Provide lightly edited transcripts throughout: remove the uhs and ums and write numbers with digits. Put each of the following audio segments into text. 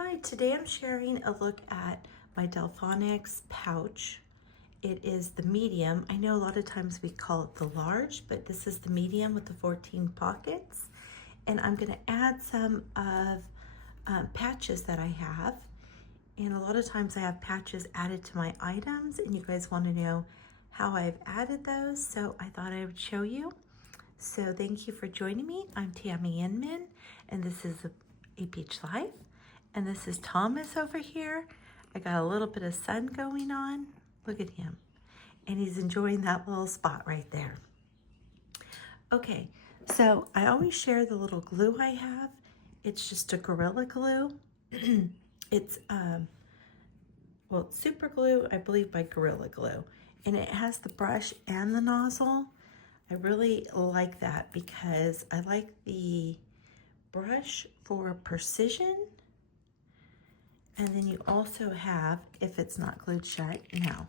Hi, today I'm sharing a look at my Delfonics pouch. It is the medium. I know a lot of times we call it the large, but this is the medium with the 14 pockets. And I'm gonna add some of patches that I have. And a lot of times I have patches added to my items and you guys wanna know how I've added those. So I thought I would show you. So thank you for joining me. I'm Tammy Inman and this is a Peach Life. And this is Thomas over here. I got a little bit of sun going on. Look at him. And he's enjoying that little spot right there. Okay, so I always share the little glue I have. It's just a Gorilla glue. It's, well, it's super glue, I believe by Gorilla Glue. And it has the brush and the nozzle. I really like that because I like the brush for precision. And then you also have, if it's not glued shut, no.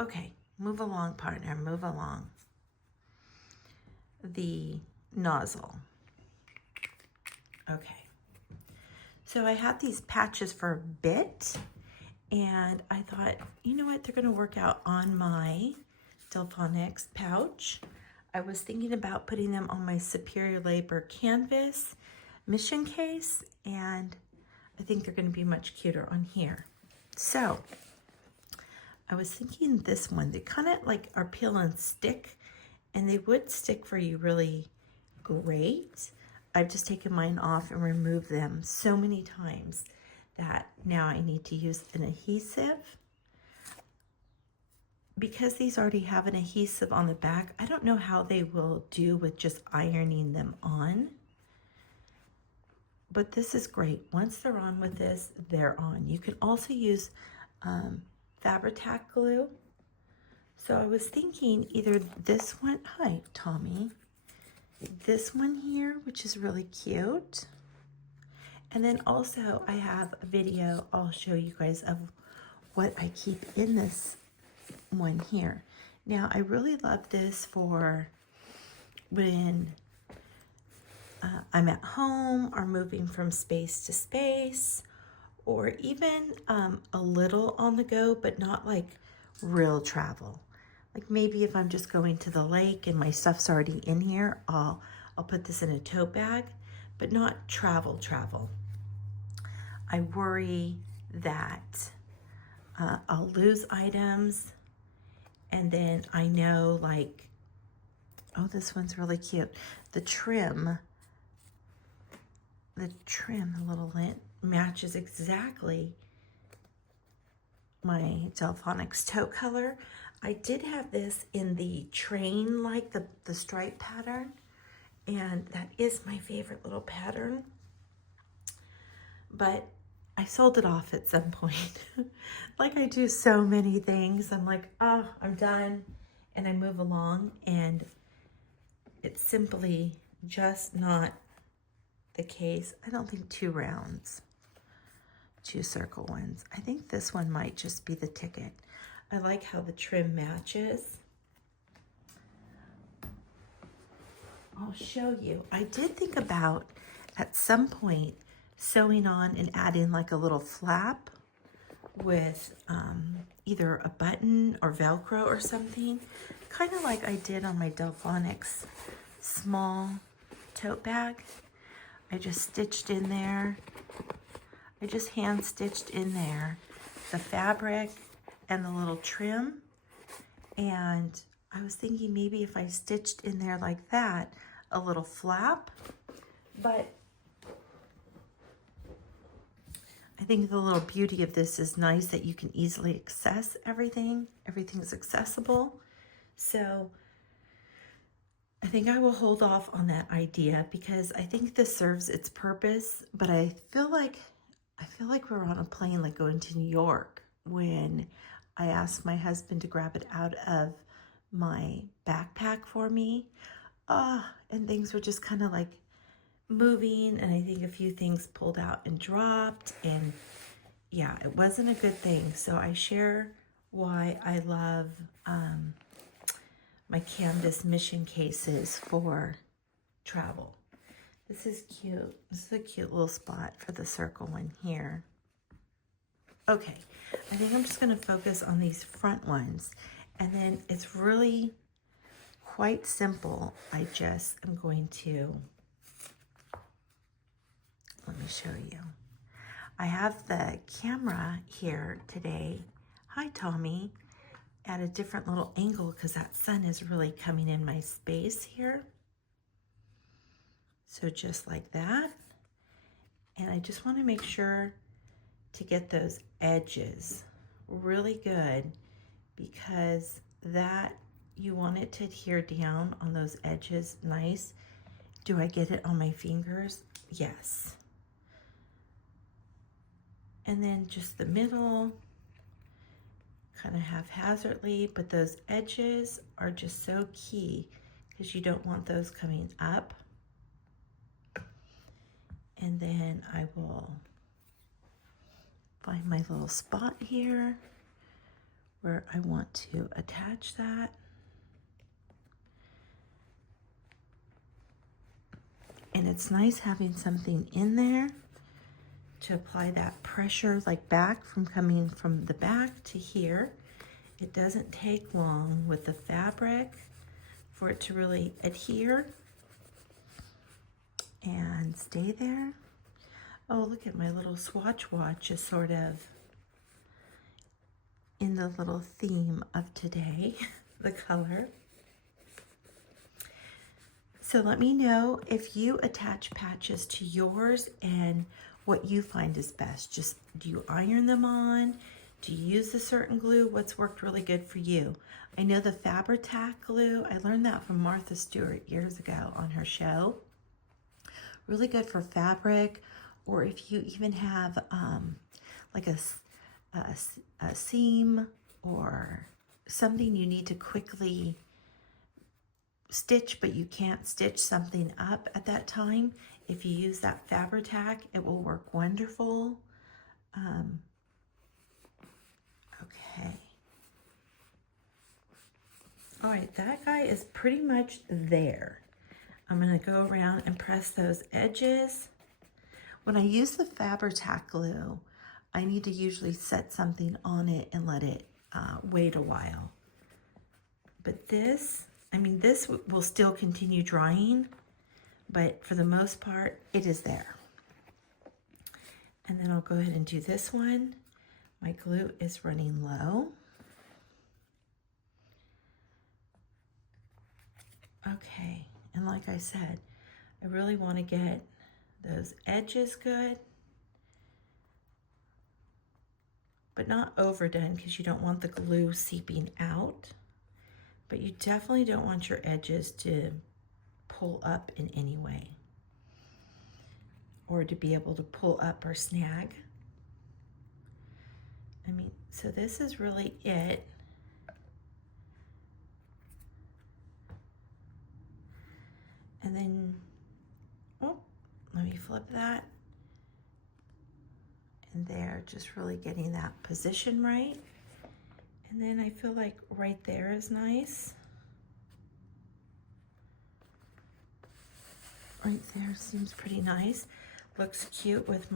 Okay, move along, partner, move along. The nozzle. Okay. So I had these patches for a bit, and I thought, you know what, they're gonna work out on my Delfonics pouch. I was thinking about putting them on my Superior Labor canvas mission case, and I think they're going to be much cuter on here. So I was thinking this one, they kind of like are peel and stick, and they would stick for you really great. I've just taken mine off and removed them so many times that now I need to use an adhesive. Because these already have an adhesive on the back, I don't know how they will do with just ironing them on. But this is great. Once they're on with this, they're on. You can also use Fabri-Tac glue. So I was thinking either this one, hi Tommy, this one here, which is really cute. And then also I have a video I'll show you guys of what I keep in this one here. Now I really love this for when I'm at home or moving from space to space, or even a little on the go, but not like real travel. Like maybe if I'm just going to the lake and my stuff's already in here, I'll put this in a tote bag, but not travel. I worry that I'll lose items, and then I know like, oh, this one's really cute. The trim, the little lint matches exactly my Delfonics tote color. I did have this in the train, like the stripe pattern, and that is my favorite little pattern. But I sold it off at some point. Like I do so many things. I'm like, oh, I'm done. And I move along, and it's simply just not the case. I don't think 2 rounds, 2 circle ones. I think this one might just be the ticket. I like how the trim matches. I'll show you. I did think about at some point sewing on and adding like a little flap with either a button or Velcro or something, kind of like I did on my Delfonics small tote bag. I just stitched in there. I just hand stitched in there the fabric and the little trim. And I was thinking maybe if I stitched in there like that, a little flap. But I think the little beauty of this is nice that you can easily access everything. Everything's accessible. So I think I will hold off on that idea because I think this serves its purpose, but I feel like we're on a plane like going to New York when I asked my husband to grab it out of my backpack for me. And things were just kind of like moving, and I think a few things pulled out and dropped, and yeah, it wasn't a good thing. So I share why I love my canvas mission cases for travel. This is cute. This is a cute little spot for the circle one here. Okay, I think I'm just going to focus on these front ones. And then it's really quite simple. I just am going to, let me show you. I have the camera here today. Hi, Tommy. At a different little angle because that sun is really coming in my space here. So just like that. And I just want to make sure to get those edges really good, because that, you want it to adhere down on those edges nice. Do I get it on my fingers? Yes. And then just the middle, kind of haphazardly, but those edges are just so key because you don't want those coming up. And then I will find my little spot here where I want to attach that. And it's nice having something in there to apply that pressure, like back, from coming from the back to here. It doesn't take long with the fabric for it to really adhere and stay there. Oh, look at my little swatch watch is sort of in the little theme of today, the color. So let me know if you attach patches to yours and what you find is best. Just, do you iron them on? Do you use a certain glue? What's worked really good for you? I know the Fabri-Tac glue, I learned that from Martha Stewart years ago on her show. Really good for fabric, or if you even have like a seam or something you need to quickly stitch, but you can't stitch something up at that time. If you use that Fabri-Tac, it will work wonderful. Okay. All right, that guy is pretty much there. I'm gonna go around and press those edges. When I use the Fabri-Tac glue, I need to usually set something on it and let it wait a while. But this, I mean, this will still continue drying, but for the most part, it is there. And then I'll go ahead and do this one. My glue is running low. Okay, and like I said, I really want to get those edges good, but not overdone because you don't want the glue seeping out. But you definitely don't want your edges to pull up in any way, or to be able to pull up or snag. I mean, so this is really it. And then, oh, let me flip that. And there, just really getting that position right. And then I feel like right there is nice. Right there seems pretty nice. Looks cute with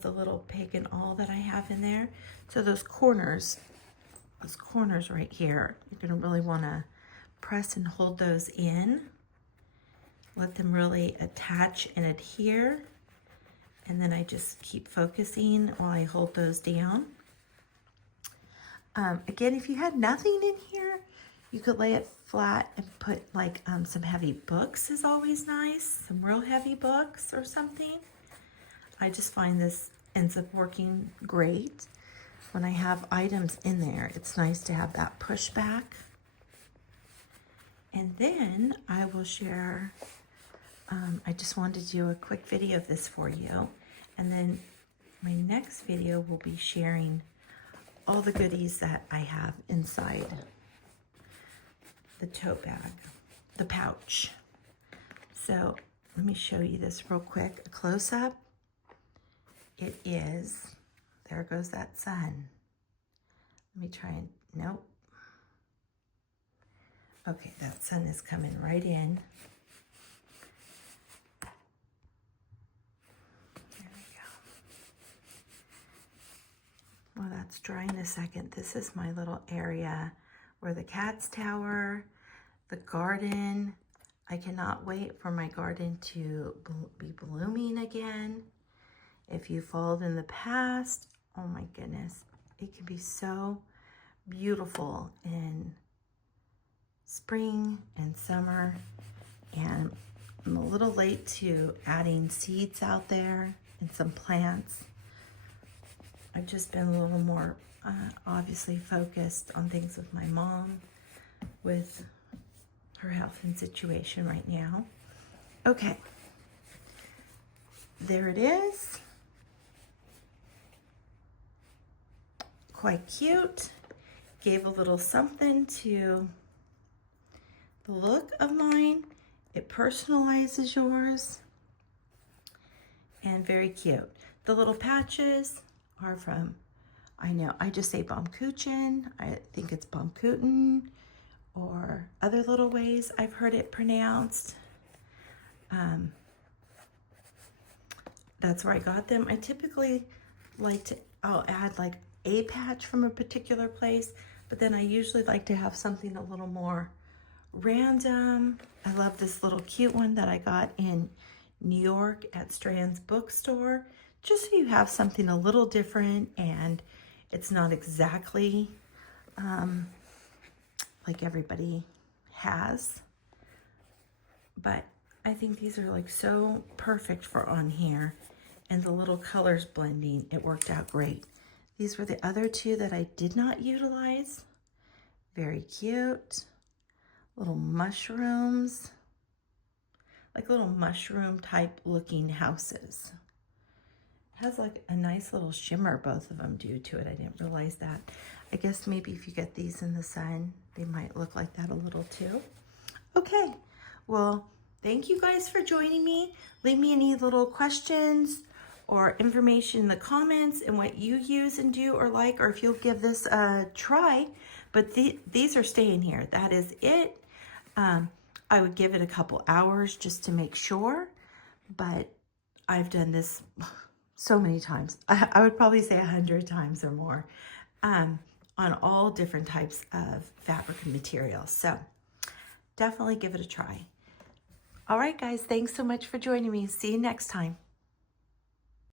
the little pig and all that I have in there. So those corners right here, you're gonna really wanna press and hold those in. Let them really attach and adhere. And then I just keep focusing while I hold those down. Again, if you had nothing in here, you could lay it flat and put like some heavy books is always nice. Some real heavy books or something. I just find this ends up working great. When I have items in there, it's nice to have that pushback. And then I will share, I just wanted to do a quick video of this for you. And then my next video will be sharing all the goodies that I have inside the tote bag, the pouch. So let me show you this real quick, a close-up. It is, there goes that sun. Let me try and, nope. Okay, that sun is coming right in. that's drying a second. This is my little area where the cats tower, the garden. I cannot wait for my garden to be blooming again. If you followed in the past, oh my goodness, it can be so beautiful in spring and summer. And I'm a little late to adding seeds out there and some plants. I've just been a little more obviously focused on things with my mom with her health and situation right now. Okay, there it is. Quite cute. Gave a little something to the look of mine. It personalizes yours. And very cute. The little patches are from, I know, I just say Baum Kuchen. I think it's Baum Kuchen, or other little ways I've heard it pronounced. That's where I got them. I typically like to, I'll add like a patch from a particular place, but then I usually like to have something a little more random. I love this little cute one that I got in New York at Strand's bookstore, just so you have something a little different and it's not exactly like everybody has. But I think these are like so perfect for on here, and the little colors blending, it worked out great. These were the other two that I did not utilize. Very cute. Little mushrooms, like little mushroom type looking houses. It has like a nice little shimmer, both of them do to it. I didn't realize that. I guess maybe if you get these in the sun, they might look like that a little too. Okay, well, thank you guys for joining me. Leave me any little questions or information in the comments and what you use and do or like, or if you'll give this a try. But these are staying here. That is it. I would give it a couple hours just to make sure, but I've done this so many times. I would probably say 100 times or more on all different types of fabric and materials. So definitely give it a try. All right, guys, thanks so much for joining me. See you next time.